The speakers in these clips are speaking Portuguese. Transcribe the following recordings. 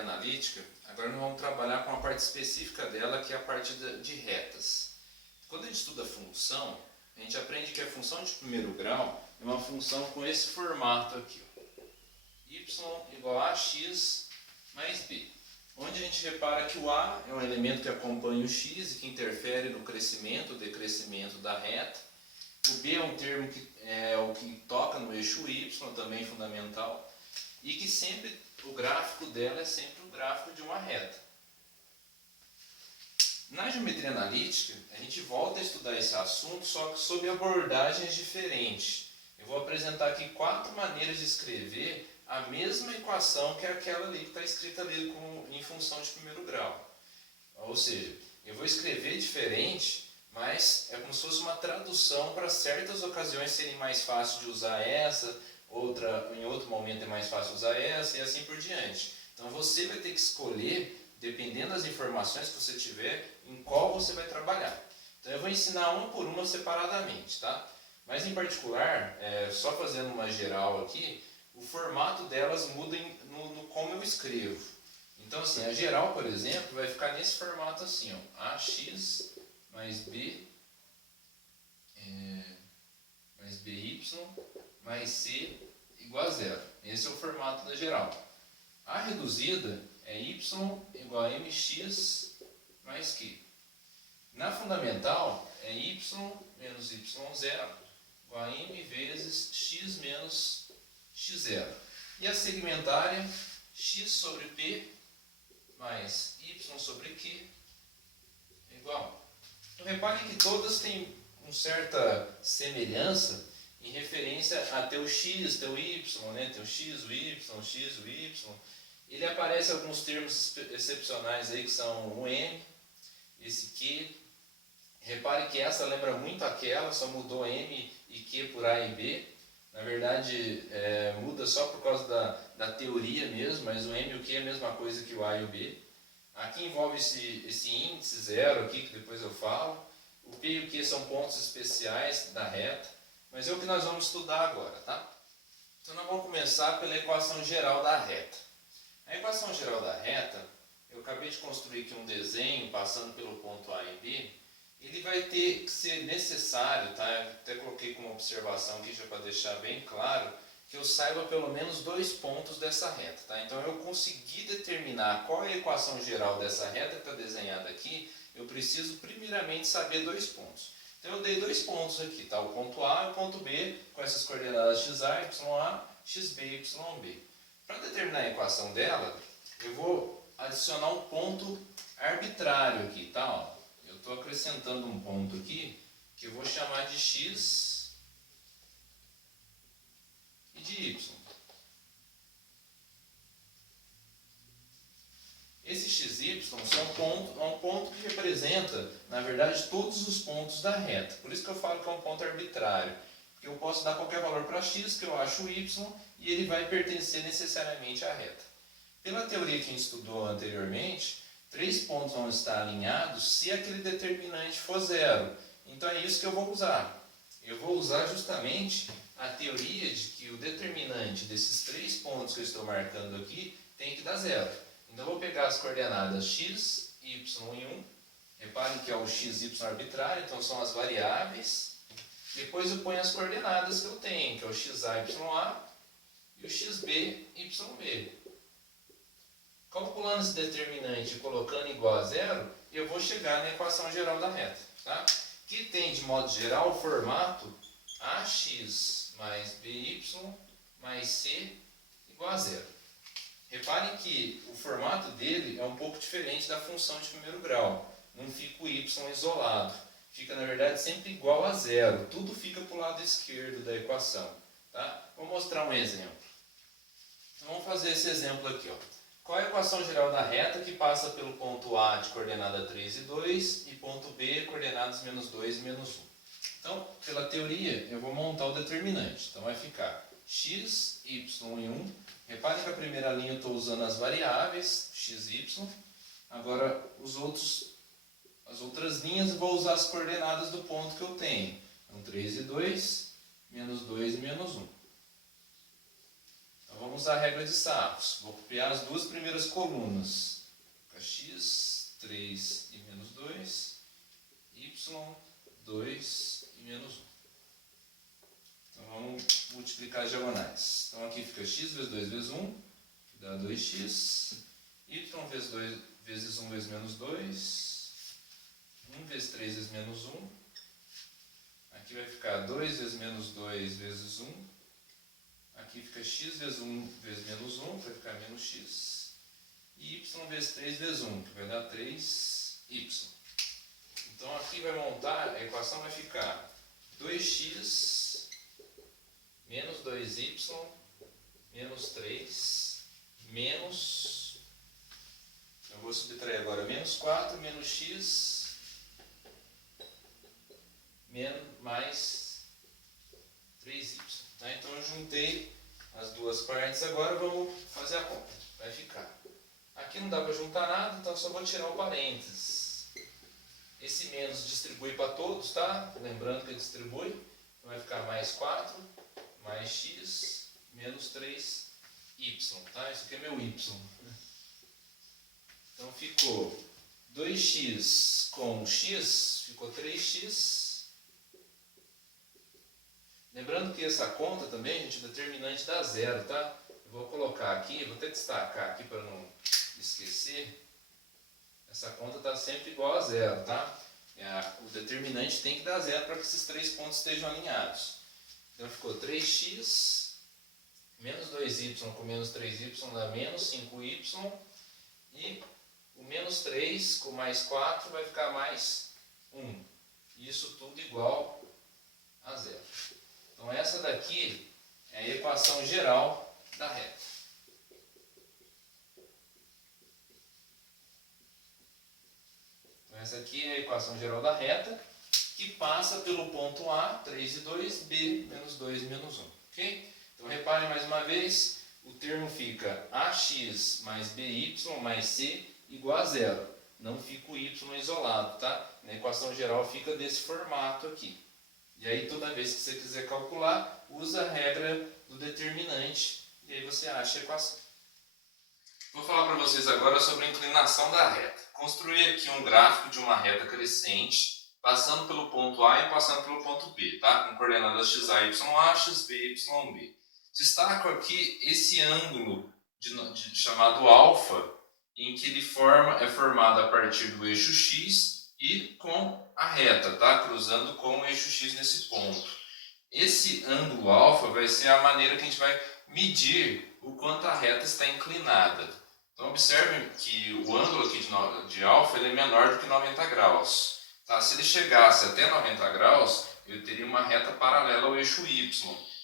geometria analítica, agora nós vamos trabalhar com a parte específica dela, que é a parte de retas. Quando a gente estuda função, a gente aprende que a função de primeiro grau é uma função com esse formato aqui, ó. Y igual a x mais b. Onde a gente repara que o a é um elemento que acompanha o x e que interfere no crescimento ou decrescimento da reta. O b é um termo que é o que toca no eixo y, também fundamental. E que sempre o gráfico dela é sempre o gráfico de uma reta. Na geometria analítica, a gente volta a estudar esse assunto, só que sob abordagens diferentes. Eu vou apresentar aqui 4 maneiras de escrever a mesma equação que é aquela ali que está escrita ali em função de primeiro grau. Ou seja, eu vou escrever diferente, mas é como se fosse uma tradução para certas ocasiões serem mais fácil de usar essa, em outro momento é mais fácil usar essa e assim por diante. Então você vai ter que escolher, dependendo das informações que você tiver, em qual você vai trabalhar. Então eu vou ensinar uma por uma separadamente, tá? Mas em particular, só fazendo uma geral aqui, o formato delas muda no como eu escrevo. Então assim, a geral, por exemplo, vai ficar nesse formato assim, ó, ax mais b mais by mais c igual a zero. Esse é o formato da geral. A reduzida é y igual a mx mais q. Na fundamental é y menos y0 igual a m vezes x menos x0. E a segmentária, x sobre p mais y sobre q é igual. Então reparem que todas têm uma certa semelhança em referência a teu x, teu y, né? Teu x, o y, x, o y. Ele aparece alguns termos excepcionais aí que são o m, esse q. Repare que essa lembra muito aquela, só mudou m e q por a e b. Na verdade, muda só por causa da teoria mesmo, mas o m e o q é a mesma coisa que o a e o b. Aqui envolve esse índice zero aqui, que depois eu falo. O p e o q são pontos especiais da reta, mas é o que nós vamos estudar agora, tá? Então nós vamos começar pela equação geral da reta. A equação geral da reta, eu acabei de construir aqui um desenho passando pelo ponto A e B. Ele vai ter que ser necessário, tá? Eu até coloquei como observação aqui já para deixar bem claro, que eu saiba pelo menos 2 pontos dessa reta, tá? Então eu consegui determinar qual é a equação geral dessa reta que está desenhada aqui, eu preciso primeiramente saber 2 pontos. Então eu dei 2 pontos aqui, tá? O ponto A e o ponto B, com essas coordenadas xa, ya, xb e yb. Para determinar a equação dela, eu vou adicionar um ponto arbitrário aqui, tá? Ó, eu estou acrescentando um ponto aqui, que eu vou chamar de x e de y. Esse xy é um ponto que representa, na verdade, todos os pontos da reta. Por isso que eu falo que é um ponto arbitrário. Porque eu posso dar qualquer valor para x, que eu acho y, e ele vai pertencer necessariamente à reta. Pela teoria que a gente estudou anteriormente, 3 pontos vão estar alinhados se aquele determinante for zero. Então é isso que eu vou usar. Eu vou usar justamente a teoria de que o determinante desses 3 pontos que eu estou marcando aqui tem que dar zero. Então eu vou pegar as coordenadas x, y e 1. Reparem que é o x, y arbitrário, então são as variáveis. Depois eu ponho as coordenadas que eu tenho, que é o xa, ya e o xb, yb. Calculando esse determinante e colocando igual a zero, eu vou chegar na equação geral da reta, tá? Que tem, de modo geral, o formato ax mais by mais c igual a zero. Reparem que o formato dele é um pouco diferente da função de primeiro grau. Não fica o y isolado. Fica, na verdade, sempre igual a zero. Tudo fica para o lado esquerdo da equação, tá? Vou mostrar um exemplo. Então, vamos fazer esse exemplo aqui, ó. Qual é a equação geral da reta que passa pelo ponto A de coordenada 3 e 2 e ponto B coordenadas menos 2 e menos 1? Então, pela teoria, eu vou montar o determinante. Então vai ficar x, y e 1. Reparem que a primeira linha eu estou usando as variáveis, x e y. Agora, as outras linhas eu vou usar as coordenadas do ponto que eu tenho. Então 3 e 2, menos 2 e menos 1. Então vamos usar a regra de Sarros. Vou copiar as duas primeiras colunas. X, 3 e menos 2, Y, 2 e menos 1. Então vamos multiplicar as diagonais. Então aqui fica x vezes 2 vezes 1, que dá 2x. Y vezes 2 vezes 1 vezes menos 2. 1 vezes 3 vezes menos 1. Aqui vai ficar 2 vezes menos 2 vezes 1. Aqui fica x vezes 1 vezes menos 1, que vai ficar menos x. E y vezes 3 vezes 1, que vai dar 3y. Então aqui vai montar, a equação vai ficar 2x menos 2y menos 3 menos, eu vou subtrair agora, menos 4 menos x mais 3y. Tá? Então eu juntei as duas partes, agora vamos fazer a conta. Vai ficar. Aqui não dá para juntar nada, então só vou tirar o parênteses. Esse menos distribui para todos, tá? Lembrando que distribui. Então vai ficar mais 4, mais x, menos 3y. Tá? Isso aqui é meu y. Então ficou 2x com x, ficou 3x. Lembrando que essa conta também, gente, o determinante dá zero, tá? Eu vou colocar aqui, vou até destacar aqui para não esquecer. Essa conta está sempre igual a zero, tá? O determinante tem que dar zero para que esses três pontos estejam alinhados. Então ficou 3x menos 2y com menos 3y dá menos 5y. E o menos 3 com mais 4 vai ficar mais 1. Isso tudo igual a zero. Então essa daqui é a equação geral da reta. Então essa aqui é a equação geral da reta, que passa pelo ponto A, 3 e 2, B, menos 2 e menos 1. Ok? Então reparem mais uma vez, o termo fica AX mais BY mais C igual a zero. Não fica o Y isolado, tá? Na equação geral fica desse formato aqui. E aí toda vez que você quiser calcular, usa a regra do determinante e aí você acha a equação. Vou falar para vocês agora sobre a inclinação da reta. Construir aqui um gráfico de uma reta crescente, passando pelo ponto A e passando pelo ponto B, tá? Com coordenadas xa, ya, xb, yb. Destaco aqui esse ângulo chamado alfa, em que ele é formado a partir do eixo x e com a reta, tá? Cruzando com o eixo x nesse ponto. Esse ângulo alfa vai ser a maneira que a gente vai medir o quanto a reta está inclinada. Então observe que o ângulo aqui de alfa ele é menor do que 90 graus. Tá? Se ele chegasse até 90 graus, eu teria uma reta paralela ao eixo y.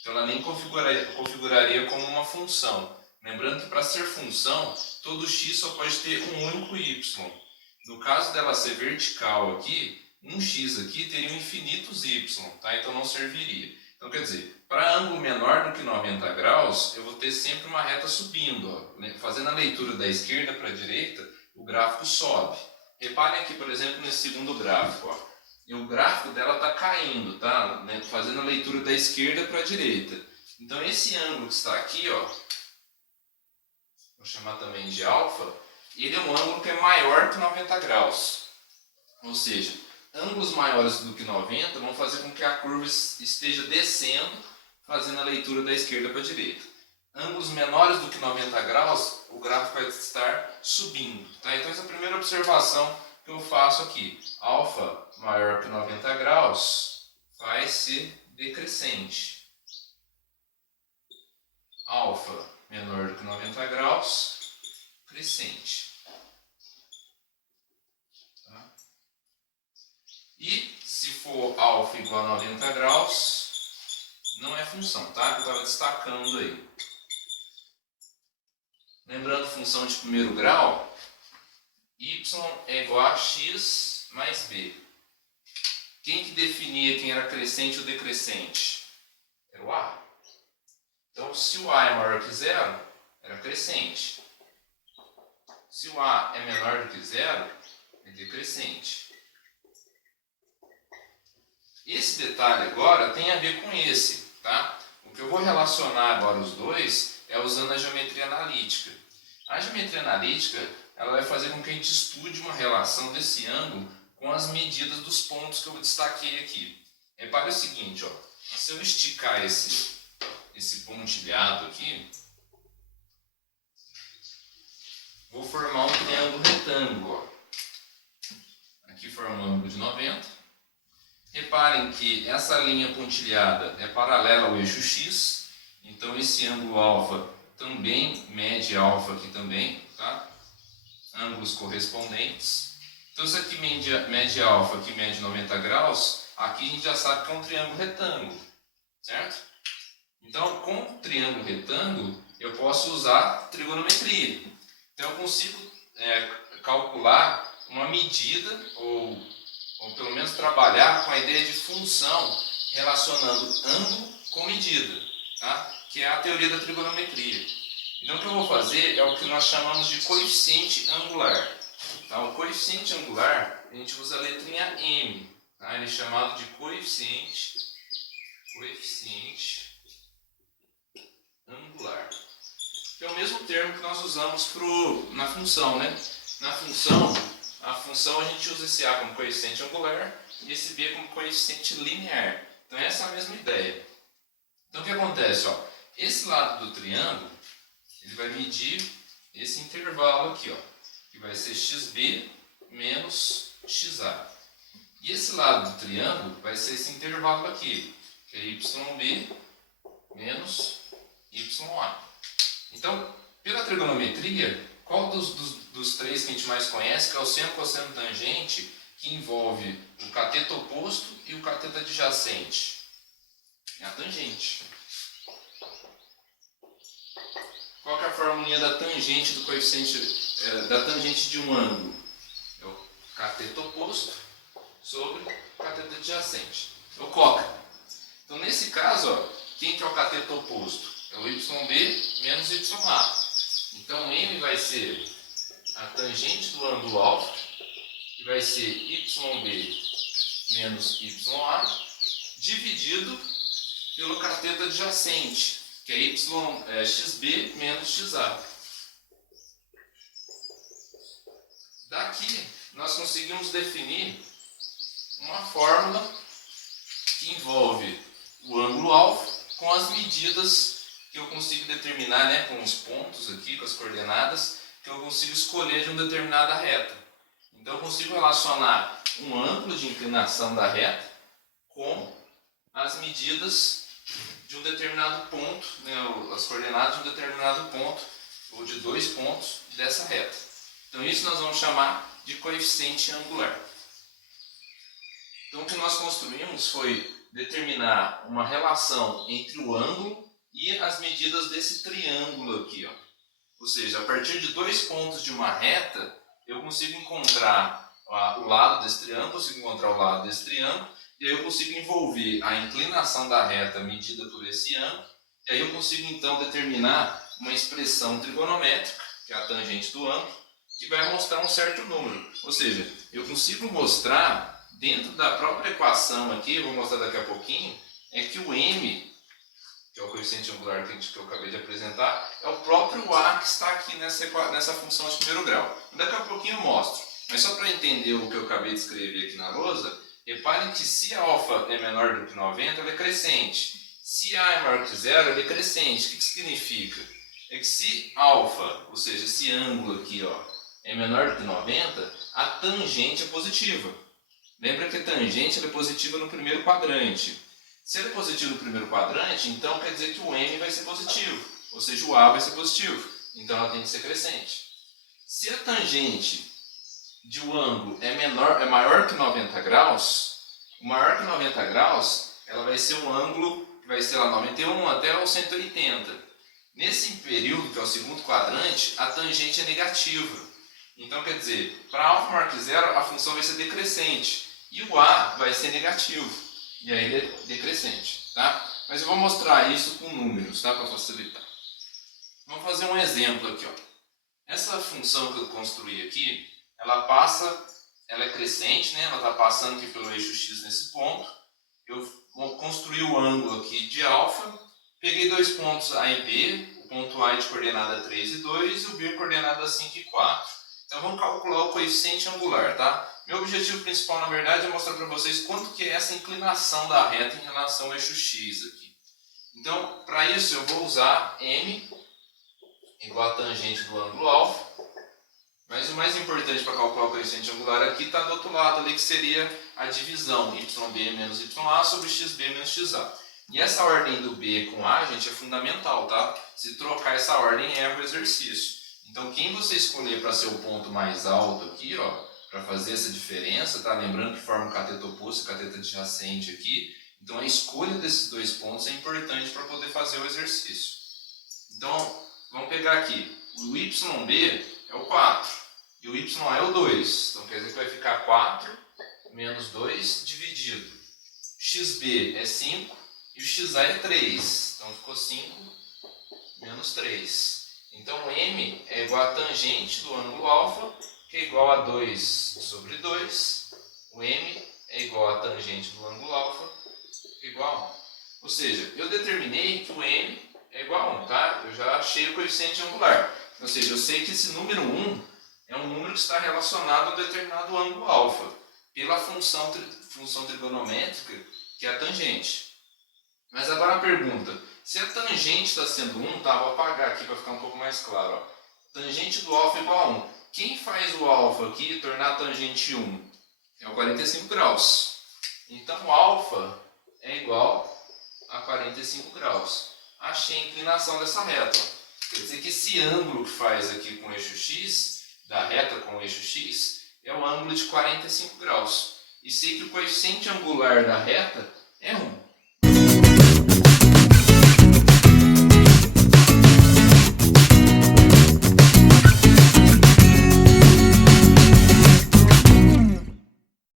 Então ela nem configuraria como uma função. Lembrando que para ser função, todo x só pode ter um único y. No caso dela ser vertical aqui, um x aqui teria infinitos y, tá? Então não serviria. Então quer dizer, para ângulo menor do que 90 graus, eu vou ter sempre uma reta subindo. Ó. Fazendo a leitura da esquerda para a direita, o gráfico sobe. Reparem aqui, por exemplo, nesse segundo gráfico. Ó. E o gráfico dela está caindo, tá? Fazendo a leitura da esquerda para a direita. Então esse ângulo que está aqui, ó, vou chamar também de alfa, ele é um ângulo que é maior que 90 graus. Ou seja, ângulos maiores do que 90 vão fazer com que a curva esteja descendo, fazendo a leitura da esquerda para a direita. Ângulos menores do que 90 graus, o gráfico vai estar subindo. Tá? Então essa é a primeira observação que eu faço aqui. Alfa maior que 90 graus vai ser decrescente. Alfa menor do que 90 graus, crescente. Tá? E se for alfa igual a 90 graus, não é função, tá? Que eu estava destacando aí. Lembrando função de primeiro grau, y é igual a x mais b. Quem que definia quem era crescente ou decrescente? Era o a. Então, se o a é maior que zero, era crescente. Se o a é menor do que zero, é decrescente. Esse detalhe agora tem a ver com esse, tá? O que eu vou relacionar agora os dois é usando a geometria analítica. A geometria analítica ela vai fazer com que a gente estude uma relação desse ângulo com as medidas dos pontos que eu destaquei aqui. Repare o seguinte, ó, se eu esticar esse pontilhado aqui, vou formar um triângulo retângulo. Ó. Aqui forma um ângulo de 90. Reparem que essa linha pontilhada é paralela ao eixo X, então esse ângulo alfa também mede alfa aqui também, tá? Ângulos correspondentes. Então isso aqui mede alfa, aqui mede 90 graus, aqui a gente já sabe que é um triângulo retângulo, certo? Então com o triângulo retângulo eu posso usar trigonometria. Então eu consigo calcular uma medida ou pelo menos trabalhar com a ideia de função relacionando ângulo com medida, tá? Que é a teoria da trigonometria. Então o que eu vou fazer é o que nós chamamos de coeficiente angular. Tá? O coeficiente angular, a gente usa a letrinha M, tá? Ele é chamado de coeficiente angular. Que é o mesmo termo que nós usamos na função, né? Na função, a função a gente usa esse A como coeficiente angular e esse B como coeficiente linear. Então essa é a mesma ideia. Então o que acontece? Ó, esse lado do triângulo ele vai medir esse intervalo aqui, ó, que vai ser xb menos xa. E esse lado do triângulo vai ser esse intervalo aqui, que é yb menos ya. Então, pela trigonometria, qual dos três que a gente mais conhece, que é o seno, cosseno, tangente, que envolve o cateto oposto e o cateto adjacente? É a tangente. Qual que é a formulinha da tangente do coeficiente, da tangente de um ângulo? É o cateto oposto sobre o cateto adjacente. É o coca. Então, nesse caso, ó, quem que é o cateto oposto? É o yb menos ya. Então, M vai ser a tangente do ângulo alfa, que vai ser yb menos ya, dividido pelo cateto adjacente, que é xb menos xa. Daqui, nós conseguimos definir uma fórmula que envolve o ângulo alfa com as medidas que eu consigo determinar, né, com os pontos aqui, com as coordenadas, que eu consigo escolher de uma determinada reta. Então eu consigo relacionar um ângulo de inclinação da reta com as medidas de um determinado ponto, né, as coordenadas de um determinado ponto, ou de dois pontos dessa reta. Então isso nós vamos chamar de coeficiente angular. Então o que nós construímos foi determinar uma relação entre o ângulo e as medidas desse triângulo aqui, ó. Ou seja, a partir de dois pontos de uma reta, eu consigo encontrar o lado desse triângulo, consigo encontrar o lado desse triângulo, e aí eu consigo envolver a inclinação da reta medida por esse ângulo, e aí eu consigo então determinar uma expressão trigonométrica, que é a tangente do ângulo, que vai mostrar um certo número. Ou seja, eu consigo mostrar dentro da própria equação aqui, eu vou mostrar daqui a pouquinho, é que o m, que é o coeficiente angular que eu acabei de apresentar, é o próprio a que está aqui nessa função de primeiro grau. Daqui a pouquinho eu mostro. Mas só para entender o que eu acabei de escrever aqui na lousa, reparem que se a alfa é menor do que 90, ela é crescente. Se a é maior que zero, ela é decrescente. O que significa? É que se alfa, ou seja, esse ângulo aqui, ó, é menor do que 90, a tangente é positiva. Lembra que a tangente ela é positiva no primeiro quadrante. Se ela é positiva no primeiro quadrante, então quer dizer que o m vai ser positivo, ou seja, o a vai ser positivo. Então ela tem que ser crescente. Se a tangente de um ângulo é maior que 90 graus, maior que 90 graus, ela vai ser um ângulo que vai ser lá 91 até o 180. Nesse período, que é o segundo quadrante, a tangente é negativa. Então quer dizer, para alfa maior que zero, a função vai ser decrescente. E o a vai ser negativo. E aí ele é decrescente. Tá? Mas eu vou mostrar isso com números, tá? Para facilitar. Vamos fazer um exemplo aqui. Ó. Essa função que eu construí aqui, ela é crescente, né? Ela está passando aqui pelo eixo x nesse ponto. Eu vou construir o ângulo aqui de alfa. Peguei dois pontos A e B. O ponto A é de coordenada 3 e 2 e o B é coordenada 5 e 4. Então vamos calcular o coeficiente angular, tá? Meu objetivo principal, na verdade, é mostrar para vocês quanto que é essa inclinação da reta em relação ao eixo X aqui. Então, para isso eu vou usar M igual a tangente do ângulo alfa. Mas o mais importante para calcular o coeficiente angular aqui está do outro lado ali, que seria a divisão YB menos YA sobre XB menos XA. E essa ordem do B com A, gente, é fundamental, tá? Se trocar essa ordem, erra o exercício. Então, quem você escolher para ser o ponto mais alto aqui, ó, para fazer essa diferença, tá? Lembrando que forma o cateto oposto e cateto adjacente aqui. Então, a escolha desses dois pontos é importante para poder fazer o exercício. Então, vamos pegar aqui. O YB é o 4 e o YA é o 2. Então, quer dizer que vai ficar 4 menos 2 dividido. XB é 5 e o XA é 3. Então, ficou 5 menos 3. Então, M é igual a tangente do ângulo alfa, que é igual a 2 sobre 2. O M é igual a tangente do ângulo alfa, que é igual a 1. Ou seja, eu determinei que o M é igual a 1, tá? Eu já achei o coeficiente angular. Ou seja, eu sei que esse número 1 é um número que está relacionado a um determinado ângulo alfa, pela função trigonométrica, que é a tangente. Mas agora a pergunta, se a tangente está sendo 1, tá? Vou apagar aqui para ficar um pouco mais claro. Ó. Tangente do alfa é igual a 1. Quem faz o alfa aqui tornar a tangente 1? É o 45 graus. Então, o alfa é igual a 45 graus. Achei a inclinação dessa reta. Quer dizer que esse ângulo que faz aqui com o eixo X, da reta com o eixo X, é um ângulo de 45 graus. E sei que o coeficiente angular da reta é 1.